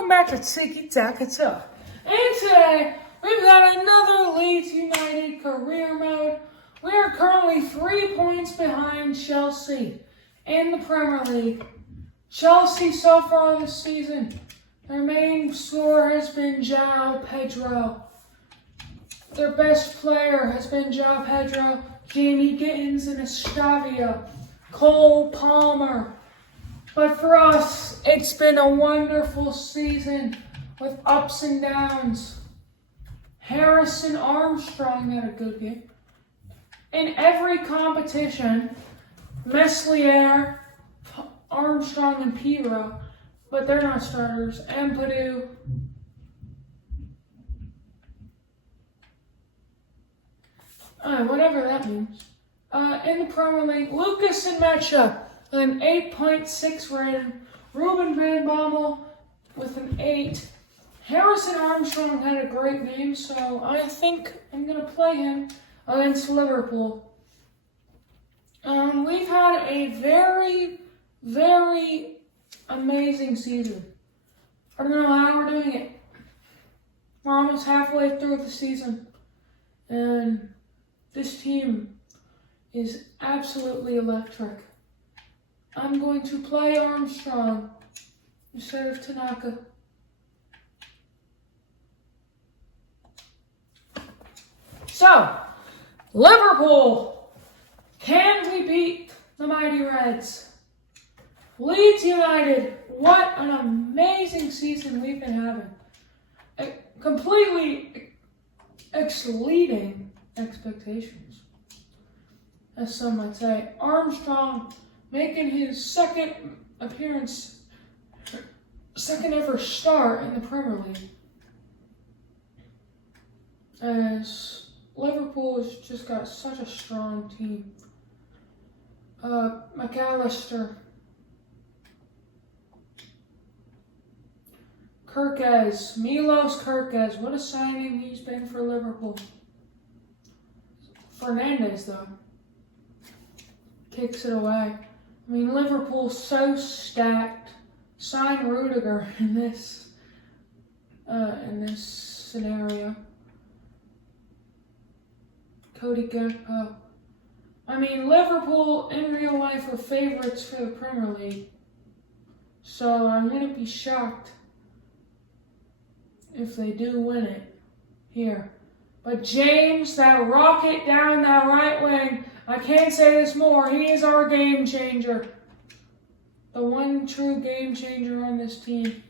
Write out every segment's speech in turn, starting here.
welcome back to Tiki Taka Talk. And today, we've got another Leeds United career mode. We are currently 3 points behind Chelsea in the Premier League. Chelsea so far this season, their main scorer has been João Pedro. Their best player has been João Pedro, Jamie Gittins, and Estavia, Cole Palmer. But for us, it's been a wonderful season with ups and downs. Harrison Armstrong had a good game. In every competition, Meslier, Armstrong, and Pirro, but they're not starters, and Purdue. Whatever that means. In the Premier League, Lucas and Mecha with an 8.6 rating. Ruben Van Bommel with an 8. Harrison Armstrong had a great game, so I think I'm going to play him against Liverpool. We've had a very, very amazing season. I don't know how we're doing it. We're almost halfway through the season, and this team is absolutely electric. I'm going to play Armstrong instead of Tanaka. So, Liverpool, can we beat the Mighty Reds? Leeds United, what an amazing season we've been having. Completely exceeding expectations, as some might say. Armstrong making his second ever start in the Premier League. As Liverpool has just got such a strong team. McAllister, Milos Kirkes, what a signing he's been for Liverpool. Fernandes, though, kicks it away. I mean, Liverpool's so stacked. Sign Rudiger in this scenario. Cody Gakpo. I mean, Liverpool in real life are favorites for the Premier League. So I'm going to be shocked if they do win it here. But James, that rocket down that right wing, I can't say this more, he is our game changer. The one true game changer on this team.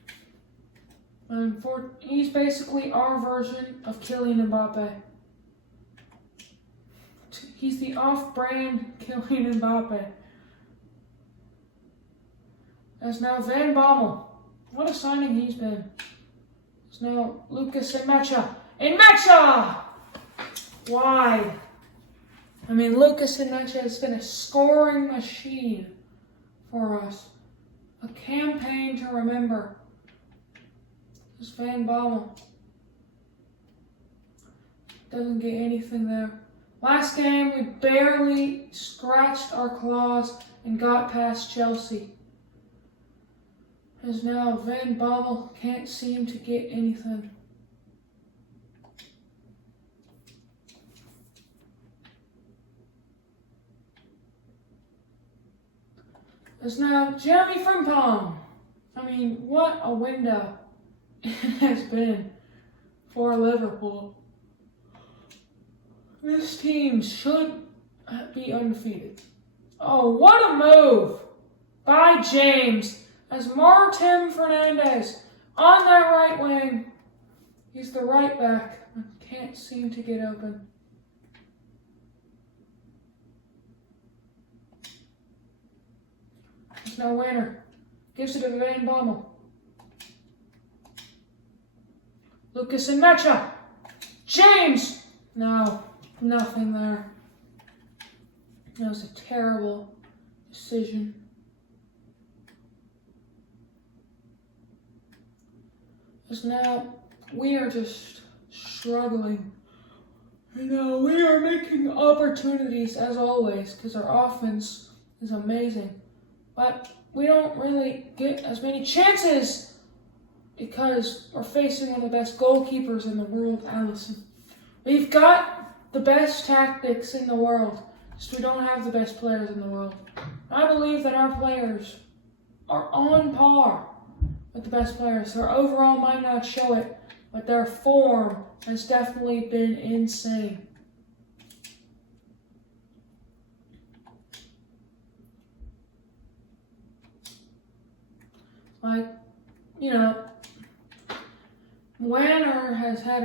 He's basically our version of Kylian Mbappe. He's the off-brand Kylian Mbappe. That's now Van Bommel. What a signing he's been. It's now Lucas and Mecha. And Mecha! Wide. I mean, Lucas and Mecha has been a scoring machine for us. A campaign to remember. This Van Bommel doesn't get anything there. Last game, we barely scratched our claws and got past Chelsea. As now Van Bommel can't seem to get anything. As now Jeremy Frimpong. I mean, what a window it has been for Liverpool. This team should be undefeated. Oh, what a move by James as Martin Fernandes on that right wing. He's the right back. Can't seem to get open. There's no winner. Gives it to Van Bommel. Lucas and Mecha. James. No. Nothing there. That was a terrible decision. Because now we are just struggling. We are making opportunities as always because our offense is amazing. But we don't really get as many chances because we're facing one of the best goalkeepers in the world, Allison. We've got the best tactics in the world, just we don't have the best players in the world. I believe that our players are on par with the best players. Their overall might not show it, but their form has definitely been insane. Like, you know, Wanner has had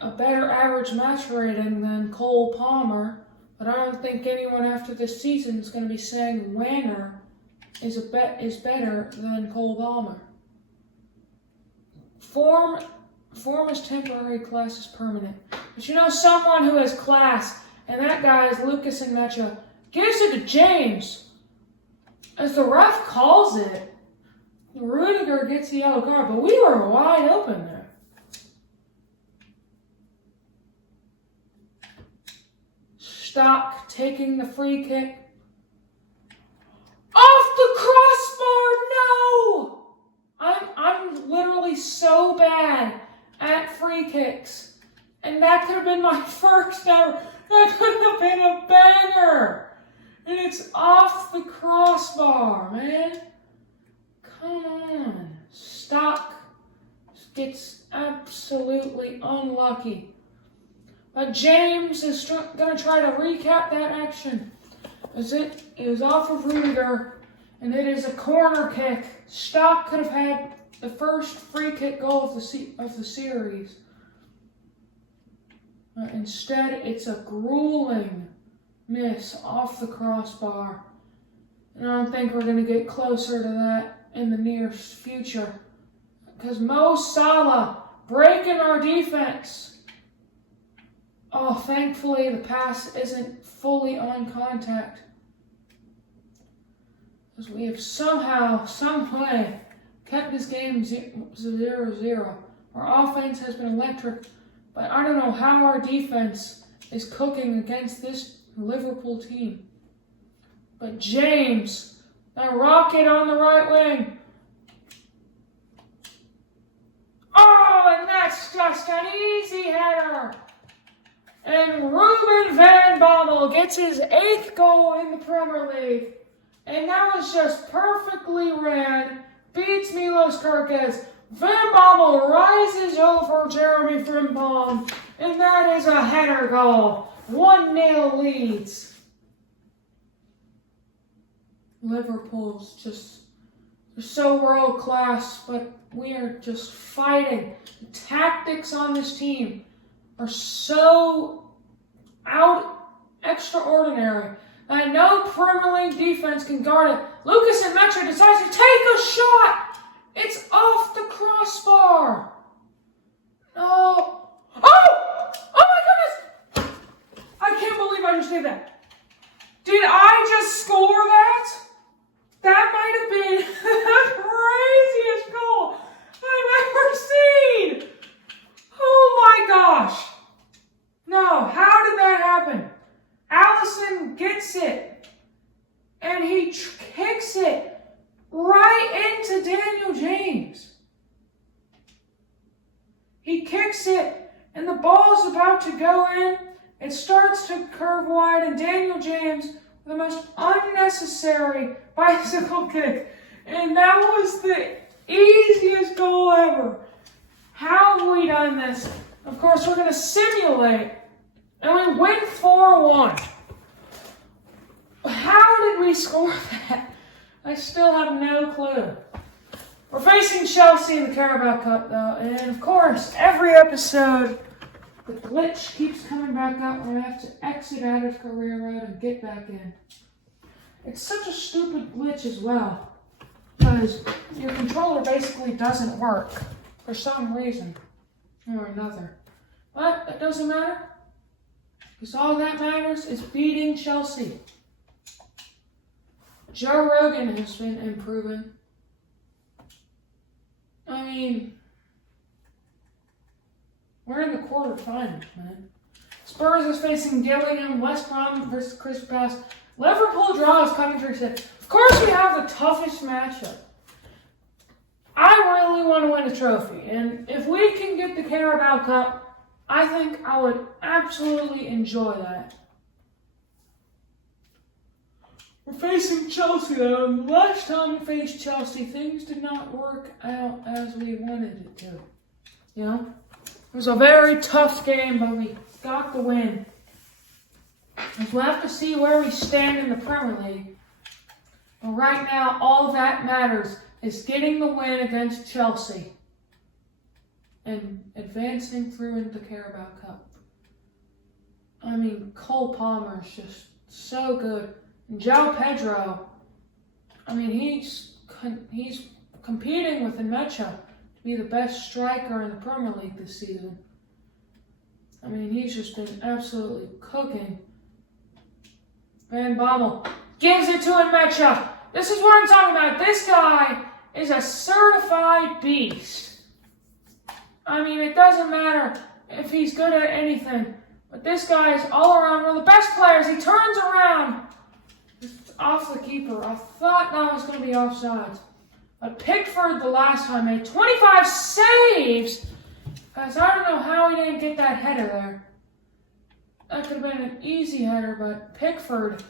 a better average match rating than Cole Palmer, but I don't think anyone after this season is going to be saying Wanner is better than Cole Palmer. Form is temporary, class is permanent. But you know, someone who has class, and that guy is Lucas and Mecha, gives it to James. As the ref calls it, Rudiger gets the yellow card, but we were wide open there. Stock taking the free kick. Off the crossbar, no! I'm literally so bad at free kicks. And that could have been my first ever. That could have been a banger. And it's off the crossbar, man. Come on. Stock gets absolutely unlucky. But James is going to try to recap that action. It was off of Rudiger, and it is a corner kick. Stock could have had the first free kick goal of the series. Instead, it's a grueling miss off the crossbar. And I don't think we're going to get closer to that in the near future. Because Mo Salah breaking our defense. Oh, thankfully the pass isn't fully on contact. Because we have somehow, some way, kept this game 0-0. Our offense has been electric, but I don't know how our defense is cooking against this Liverpool team. But James, that rocket on the right wing. Oh, and that's just an easy header. And Ruben van Bommel gets his 8th goal in the Premier League. And that was just perfectly ran. Beats Milos Kerkez. Van Bommel rises over Jeremy Frimpong. And that is a header goal. 1-0 leads. Liverpool's just, they're so world class, but we are just fighting. The tactics on this team are so extraordinary that no Premier League defense can guard it. Lucas and Mecha decides to take a shot. It's off the crossbar. No. Oh! Oh my goodness! I can't believe I just did that. Did I just score that? That might have been the craziest goal I've ever seen. Oh my gosh. No, how did that happen? Allison gets it, and he kicks it right into Daniel James. He kicks it, and the ball's about to go in. It starts to curve wide, and Daniel James, the most unnecessary bicycle kick. And that was the easiest goal ever. How have we done this? Of course, we're going to simulate, and we win 4-1. How did we score that? I still have no clue. We're facing Chelsea in the Caraboa Cup, though, and of course, every episode, the glitch keeps coming back up, and we have to exit out of career mode and get back in. It's such a stupid glitch as well, because your controller basically doesn't work for some reason or another. But that doesn't matter, because all that matters is beating Chelsea. Joe Rogan has been improving. I mean, we're in the quarterfinals, man. Spurs is facing Gillingham, West Brom versus Crystal Palace. Liverpool draw is Coventry City. Of course, we have the toughest matchup. I really want to win a trophy. And if we can get the Carabao Cup, I think I would absolutely enjoy that. We're facing Chelsea though, and the last time we faced Chelsea, things did not work out as we wanted it to. You know? It was a very tough game, but we got the win. We'll have to see where we stand in the Premier League. But right now, all that matters is getting the win against Chelsea and advancing through into the Carabao Cup. I mean, Cole Palmer is just so good. And João Pedro, I mean, he's competing with Nmecha to be the best striker in the Premier League this season. I mean, he's just been absolutely cooking. Van Bommel gives it to Nmecha. This is what I'm talking about. This guy is a certified beast. I mean, it doesn't matter if he's good at anything, but this guy is all around one of the best players. He turns around. It's off the keeper. I thought that was going to be offside. But Pickford the last time made 25 saves. Guys, I don't know how he didn't get that header there. That could have been an easy header, but Pickford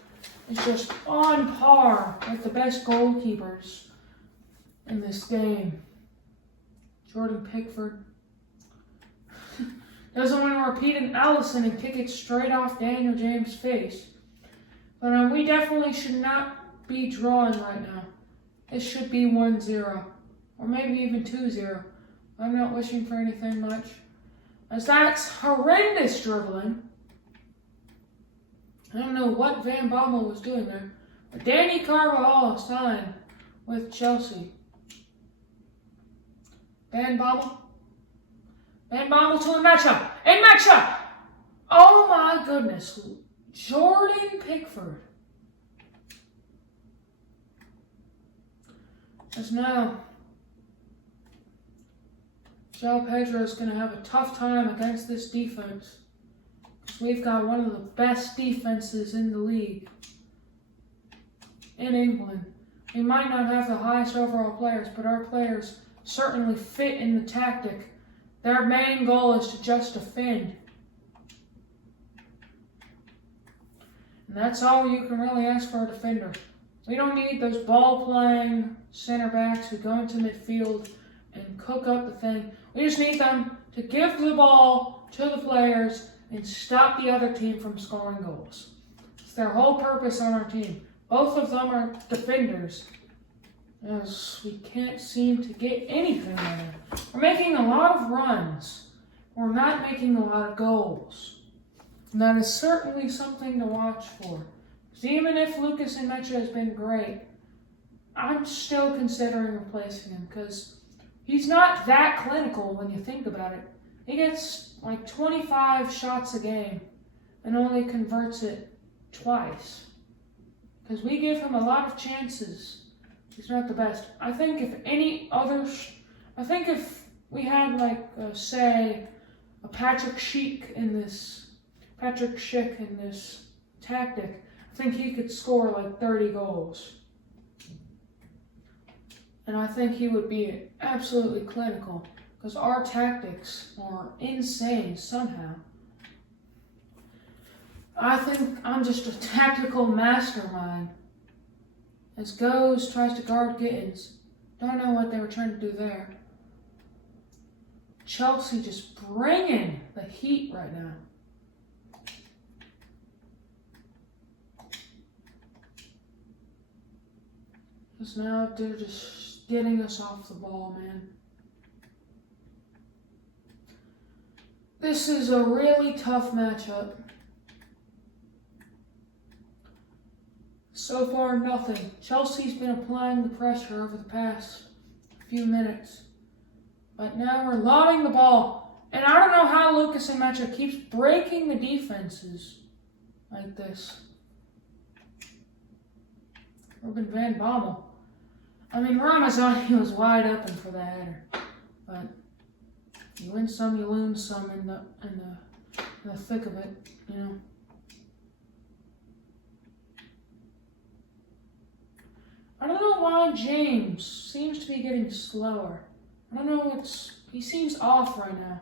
is just on par with the best goalkeepers in this game. Jordan Pickford doesn't want to repeat an Allison and kick it straight off Daniel James' face. But we definitely should not be drawing right now. It should be 1-0, or maybe even 2-0. I'm not wishing for anything much, as that's horrendous dribbling. I don't know what Van Bommel was doing there, but Danny Caraboa signed with Chelsea. Van Bommel to Nmecha. Nmecha! Oh my goodness. Jordan Pickford. As now, João Pedro is going to have a tough time against this defense. Because we've got one of the best defenses in the league. In England. We might not have the highest overall players, but our players certainly fit in the tactic. Their main goal is to just defend. And that's all you can really ask for a defender. We don't need those ball-playing center backs who go into midfield and cook up the thing. We just need them to give the ball to the players and stop the other team from scoring goals. It's their whole purpose on our team. Both of them are defenders, as we can't seem to get anything out of it. We're making a lot of runs. We're not making a lot of goals. And that is certainly something to watch for. Because even if Lucas Nmecha has been great, I'm still considering replacing him because he's not that clinical when you think about it. He gets like 25 shots a game and only converts it twice. Because we give him a lot of chances. He's not the best. I think if we had like, say, a Patrick Schick in this tactic, I think he could score like 30 goals. And I think he would be absolutely clinical because our tactics are insane somehow. I think I'm just a tactical mastermind. As Goes tries to guard Gittins. Don't know what they were trying to do there. Chelsea just bringing the heat right now. Because now they're just getting us off the ball, man. This is a really tough matchup. So far, nothing. Chelsea's been applying the pressure over the past few minutes. But now we're lobbing the ball. And I don't know how Lucas Nmecha keeps breaking the defenses like this. Ruben Van Bommel. I mean, Ramazani was wide open for the header. But you win some, you lose some in the thick of it, you know. I don't know why James seems to be getting slower. I don't know, he seems off right now.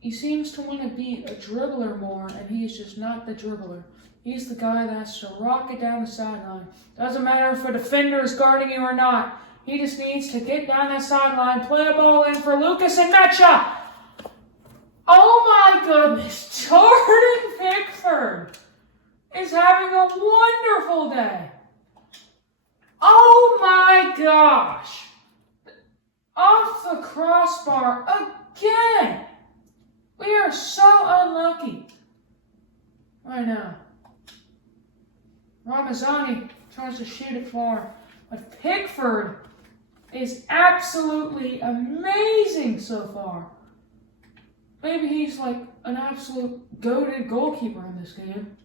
He seems to want to be a dribbler more, and he's just not the dribbler. He's the guy that has to rock it down the sideline. Doesn't matter if a defender is guarding you or not. He just needs to get down that sideline, play a ball in for Lucas and Mecha. Oh my goodness, Jordan Pickford is having a wonderful day. Oh my gosh. Off the crossbar again. We are so unlucky right now. Ramazani tries to shoot it far, but Pickford is absolutely amazing so far. Maybe he's like an absolute goated goalkeeper in this game.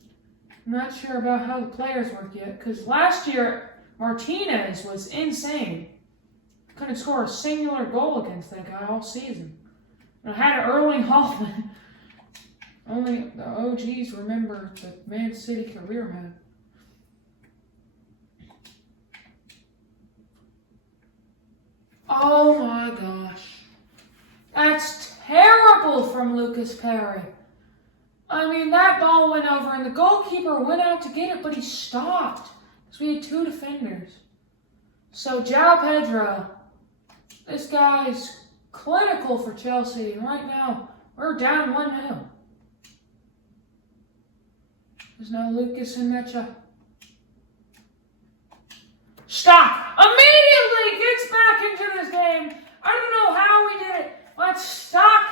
I'm not sure about how the players work yet, because last year Martinez was insane. Couldn't score a singular goal against that guy all season. And I had Erling Haaland. Only the OGs remember the Man City career mode. Oh my gosh. That's terrible from Lucas Perry. I mean, that ball went over and the goalkeeper went out to get it, but he stopped. Because we had two defenders. So, João Pedro, this guy's clinical for Chelsea. And right now, we're down 1-0. There's no Lucas and Mecha. Stop! Immediately gets back into this game. I don't know how we did it. Let's stop.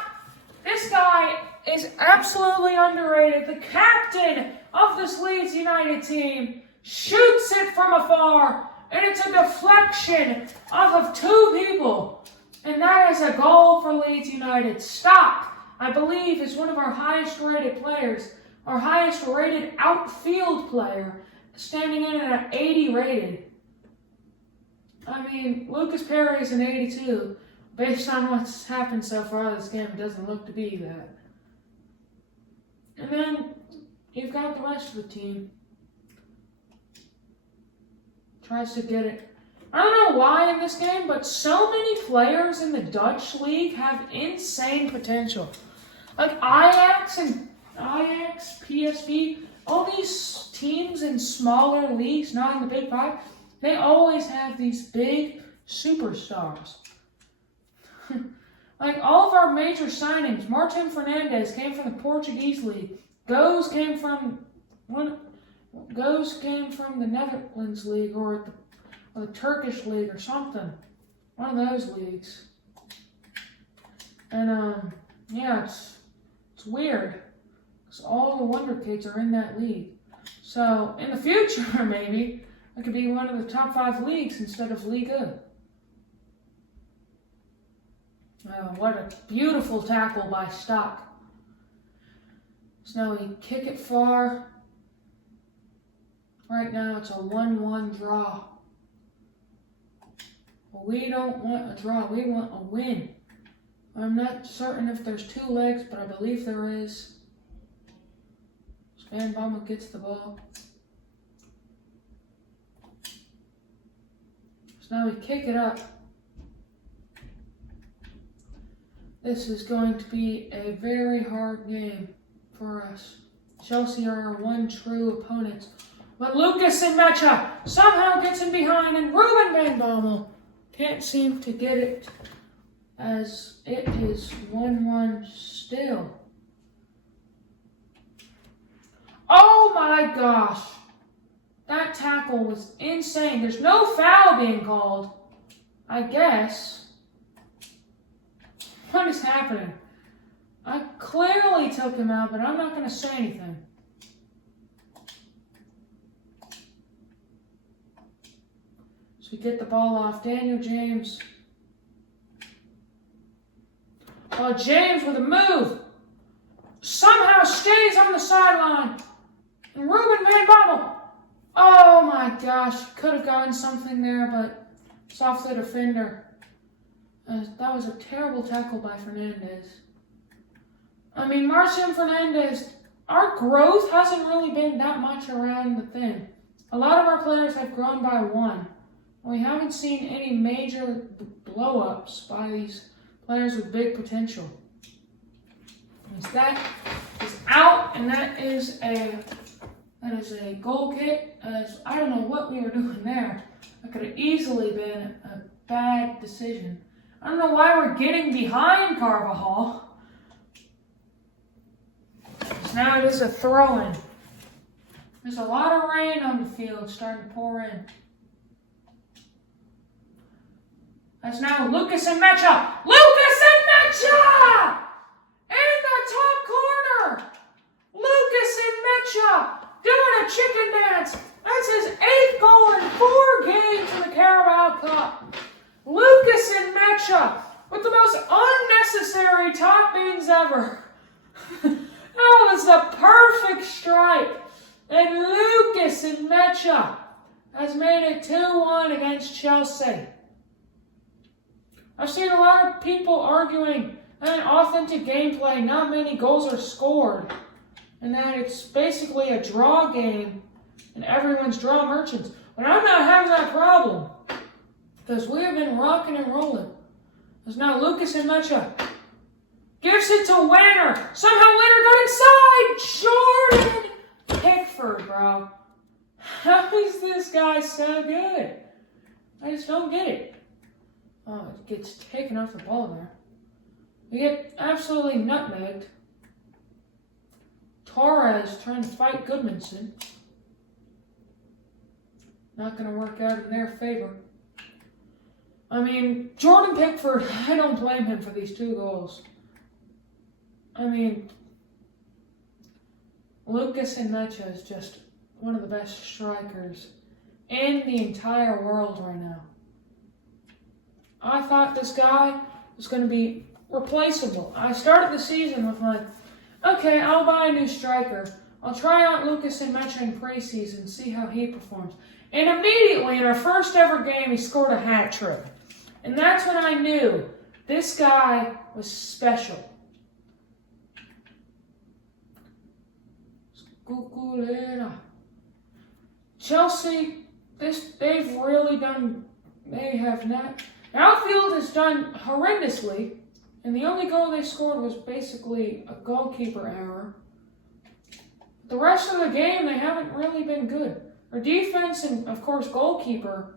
This guy is absolutely underrated. The captain of this Leeds United team shoots it from afar, and it's a deflection off of two people. And that is a goal for Leeds United. Stop, I believe, is one of our highest rated players, our highest rated outfield player, standing in at an 80 rated. I mean, Lucas Perry is an 82. Based on what's happened so far this game, it doesn't look to be that. And then you've got the rest of the team. Tries to get it. I don't know why in this game, but so many players in the Dutch league have insane potential. Like Ajax, PSV, all these teams in smaller leagues, not in the Big Five, they always have these big superstars. Like all of our major signings, Martin Fernandes came from the Portuguese league. Goes came from the Netherlands league or the Turkish league or something. One of those leagues. And yeah, it's weird. Because all the Wonder Kids are in that league. So in the future, maybe it could be one of the top 5 leagues instead of Liga. Oh, what a beautiful tackle by Stock. So now we kick it far. Right now it's a 1-1 draw. Well, we don't want a draw, we want a win. I'm not certain if there's 2 legs, but I believe there is. Van Bommel gets the ball. So now we kick it up. This is going to be a very hard game for us. Chelsea are our one true opponents. But Lucas and Mecha somehow gets in behind, and Ruben Van Bommel can't seem to get it, as it is 1-1 still. Oh my gosh. That tackle was insane. There's no foul being called, I guess. What is happening? I clearly took him out, but I'm not going to say anything. So we get the ball off Daniel James. Oh, James with a move. Somehow stays on the sideline. And Ruben Van Bommel. Oh my gosh. Could have gotten something there, but it's off the defender. That was a terrible tackle by Fernandes. I mean, Marcin Fernandes, our growth hasn't really been that much around the thing. A lot of our players have grown by 1. We haven't seen any major blow-ups by these players with big potential. That is out, and that is a goal kick. I don't know what we were doing there. That could have easily been a bad decision. I don't know why we're getting behind Caraboa. Now it is a throw-in. There's a lot of rain on the field starting to pour in. That's now Lucas and Mecha. Lucas and Mecha! In the top corner! Lucas and Mecha doing a chicken dance. That's his 8th goal in 4 games in the Caraboa Cup. Lucas and Mecha with the most unnecessary top beans ever. That was a perfect strike. And Lucas and Mecha has made it 2-1 against Chelsea. I've seen a lot of people arguing that in authentic gameplay, not many goals are scored. And that it's basically a draw game and everyone's draw merchants. But I'm not having that problem. Because we have been rocking and rolling. There's now Lucas and Mecha. Gives it to Werner. Somehow Werner got inside. Jordan Pickford, bro. How is this guy so good? I just don't get it. Oh, it gets taken off the ball there. We get absolutely nutmegged. Torres trying to fight Goodmanson. Not going to work out in their favor. I mean, Jordan Pickford, I don't blame him for these 2 goals. I mean, Lucas and Mecha is just one of the best strikers in the entire world right now. I thought this guy was going to be replaceable. I started the season with like, okay, I'll buy a new striker. I'll try out Lucas and Mecha in preseason, see how he performs. And immediately in our first ever game, he scored a hat trick. And that's when I knew this guy was special. Chelsea, they've really done, they have not. Outfield has done horrendously, and the only goal they scored was basically a goalkeeper error. The rest of the game, they haven't really been good. Our defense and, of course, goalkeeper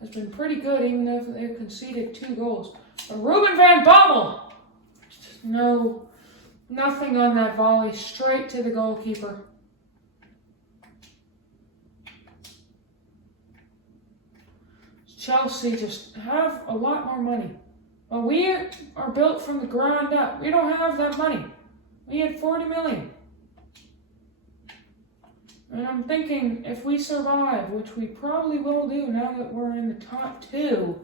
has been pretty good, even though they've conceded 2 goals. But Ruben van Bommel, just nothing on that volley, straight to the goalkeeper. Chelsea just have a lot more money. Well, we are built from the ground up. We don't have that money. We had 40 million. And I'm thinking if we survive, which we probably will do now that we're in the top 2,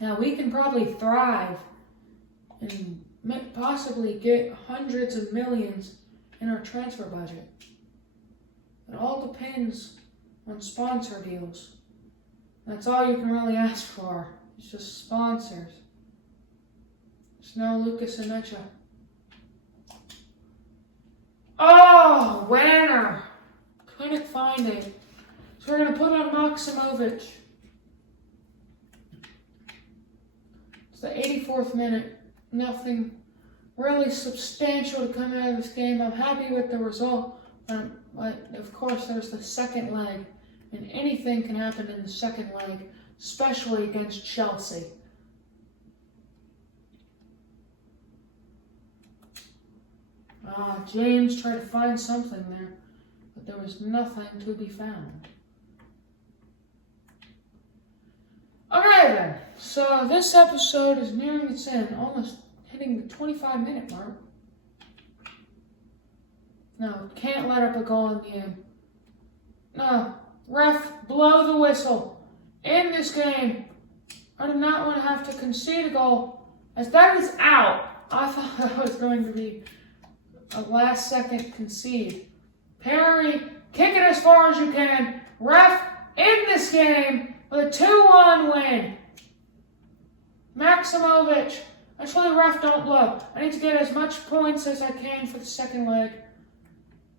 now we can probably thrive and possibly get hundreds of millions in our transfer budget. It all depends on sponsor deals. That's all you can really ask for. It's just sponsors. It's now Lucas and Mecha. Oh, Werner. Couldn't find it. So we're going to put on Maximovic. It's the 84th minute. Nothing really substantial to come out of this game. I'm happy with the result. But of course, there's the second leg. And anything can happen in the second leg, especially against Chelsea. James tried to find something there, but there was nothing to be found. Okay then, so this episode is nearing its end, almost hitting the 25-minute mark. No, can't let up a goal in the end. No. Ref, blow the whistle. In this game, I did not want to have to concede a goal. As that is out, I thought that was going to be a last-second concede. Perry, kick it as far as you can. Ref, in this game, with a 2-1 win. Maximovic, actually the ref don't blow. I need to get as much points as I can for the second leg.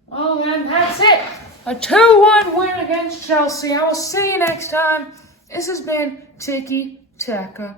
Well then, that's it. A 2-1 win against Chelsea. I will see you next time. This has been Tiki Taka.